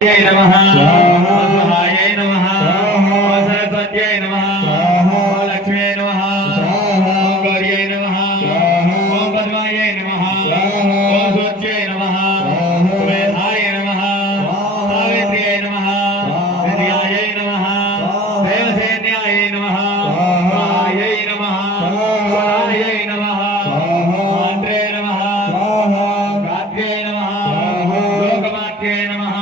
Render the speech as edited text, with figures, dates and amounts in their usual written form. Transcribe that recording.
नमः स्वाहायै नमः सरस्वत्यै नमः लक्ष्म्यै नमः गौर्यै नमः ओम पद्मायै नमः ओम स्वच्छै नमः सुमेधाय नमः सावित्र्यै नमः विद्यायै नमः देवसेन्यायै नमः स्वाहायै नमः स्वाहायै नमः मात्रे नमः गात्र्यै नमः लोकमात्र्यै नमः